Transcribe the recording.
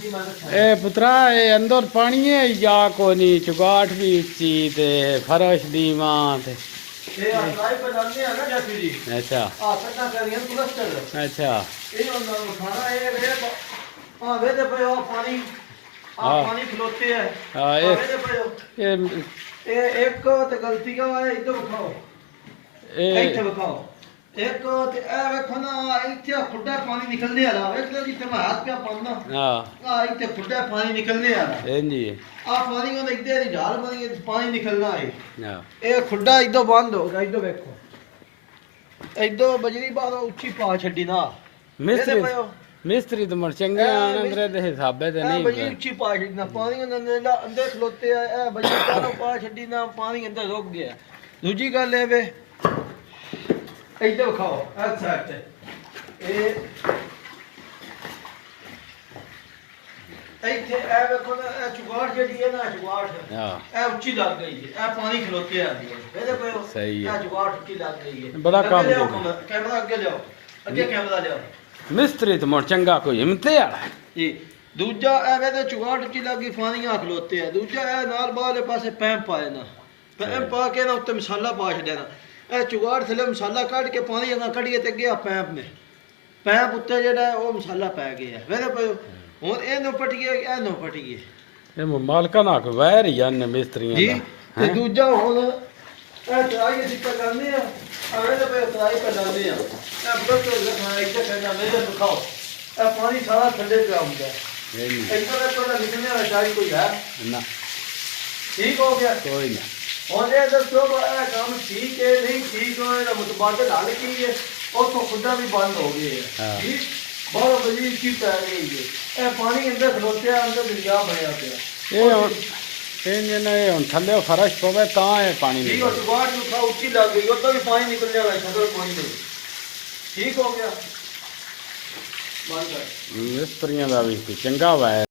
ए पुत्रा ए अंदर पानी है या को नहीं चुगाट भी उच्ची ते फरश दीवा ते ये अप्लाई पर डालने है ना जैसी जी। अच्छा सट्टा करिए प्लास्टर। अच्छा ये खाना ये वे वे दे पे पानी पानी खलोते है। हाँ वे दे पे ये एक ते गलती का है इधर उठाओ इधर उठाओ एक ते ए वेखो ना इथे खुड्डा पानी निकलने वाला वेख लो जिथे मैं हाथ पे पाना हां इथे खुड्डा पानी निकलने वाला है जी पानी को इधर ही ढाल बनी पानी निकलना है हां ये खुड्डा इधर बंद हो गया इधर देखो इधर बजरी बाद ऊंची पा छड़ी ना मिस्त्री तो मर चंगे अंदर दे हिसाबे ते नहीं बजरी ऊंची पा छड़ी ना पानी अंदर खलोते है बजरी चारों पा छड़ी ना पानी अंदर रुक गया दूजी गल है वे इधर खाओ अच्छा ये ਇੱਥੇ ਇਹ ਵੇਖੋ ਨਾ ਇਹ ਚੁਗਾੜ ਜਿਹੜੀ ਹੈ ਨਾ ਚੁਗਾੜ ਇਹ ਉੱਚੀ ਲੱਗ ਗਈ ਹੈ ਇਹ ਪਾਣੀ ਖਲੋਤੇ ਆਂਦੀ ਹੈ ਇਹਦੇ ਪਏ ਸਹੀ ਹੈ ਇਹ ਚੁਗਾੜ ਉੱਚੀ ਲੱਗ ਗਈ ਹੈ ਬੜਾ ਕੰਮ ਹੈ ਕੈਮਰਾ ਅੱਗੇ ਲਿਆਓ ਅੱਗੇ ਕੈਮਰਾ ਲਿਆਓ ਮਿਸਤਰੀ ਤੇ ਮੋਰ ਚੰਗਾ ਕੋਈ ਹਿੰਮਤੇ ਵਾਲਾ ਜੀ ਦੂਜਾ ਇਹ ਵੇ ਚੁਗਾੜ ਉੱਚੀ ਲੱਗ ਗਈ ਪਾਣੀਆਂ ਖਲੋਤੇ ਆ ਦੂਜਾ ਇਹ ਨਾਲ ਬਾਹਰਲੇ ਪਾਸੇ ਪੈਂਪ ਪਾਏ ਨਾ ਪੈਂਪ ਪਾ ਕੇ ਨਾ ਉੱਤੇ ਮਸਾਲਾ ਪਾ ਛੱਡਿਆ ਇਹ ਚੁਗਾੜ ਥੱਲੇ ਮਸਾਲਾ ਕੱਢ ਕੇ ਪਾਣੀ ਨਾ ਕੱਢੀਏ ਤੇ ਗਿਆ ਪੈਂਪ ਨੇ ਪੈਂਪ ਉੱਤੇ ਜਿਹੜਾ ਉਹ ਮਸਾਲਾ ਪੈ ਗਿਆ ਵੇਲੇ ਪਏ ਹੁਣ ਇਹਨੂੰ ਪਟ ਗਿਆ ਇਹਨੂੰ ਪਟ ਗਿਆ ਇਹ ਮਾਲਕਾਂ ਨਾਲ ਵੈਰ ਹੀ ਹਨ ਮਿਸਤਰੀਆਂ ਦਾ ਜੀ ਤੇ ਦੂਜਾ ਹੁਣ ਇਹ ਟਰਾਈ ਅਸੀਂ ਕਰਨੇ ਆ ਅਰੇ ਤੇ ਪਏ ਟਰਾਈ ਕਰਨੇ ਆ ਇਹ ਬਰਤੋ ਲਖਾਇਆ ਇੱਥੇ ਕਰਨਾ ਮੇਰੇ ਦਿਖਾਓ ਇਹ ਪਾਣੀ ਸਾਰਾ ਥੱਲੇ ਪਿਆ ਹੁੰਦਾ ਹੈ ਇੱਧਰ ਤੋਂ ਨਿਕਲਣੇ ਵਾਲਾ ਸ਼ਾਇਦ ਕੋਈ ਹੈ ਨਾ ਠੀਕ ਹੋ ਗਿਆ ਕੋਈ ਨਾ ਹੁਣ ਇਹ ਦੱਸੋ ਇਹ ਕੰਮ ਠੀਕ ਹੈ ਨਹੀਂ ਠੀਕ ਹੋਏ ਦਾ ਮੁਤਬਾਦਲ ਹੱਲ ਕੀ ਹੈ ਉੱਥੋਂ ਖੁੱਡਾ ਵੀ ਬੰਦ ਹੋ ਗਏ ਹੈ ਠੀਕ ਬਹੁਤ ਬੜੀ ਕੀ ਪੈ ਗਈ ਹੈ ਇਹ ਪਾਣੀ ਅੰਦਰ ਖਲੋਤਿਆ ਅੰਦਰ ਦਰਿਆ ਬਣਿਆ ਪਿਆ ਇਹ ਨੇ ਹੁਣ ਥੱਲੇ ਫਰਸ਼ ਪਵੇ ਤਾਂ ਇਹ ਪਾਣੀ ਠੀਕ ਹੋ ਜਵਾੜ ਨੂੰ ਖਾ ਉੱਚੀ ਲੱਗ ਗਈ ਉੱਧਰ ਵੀ ਪਾਣੀ ਨਿਕਲ ਜਾਣਾ ਸ਼ਕਲ ਪਾਣੀ ਨਹੀਂ ਠੀਕ ਹੋ ਗਿਆ ਬੰਦ ਕਰ ਮਿਸਤਰੀਆਂ ਦਾ ਵੀ ਚੰਗਾ ਵਾ